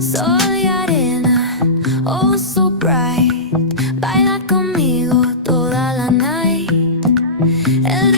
Sol y arena, oh so bright, baila conmigo toda la night. El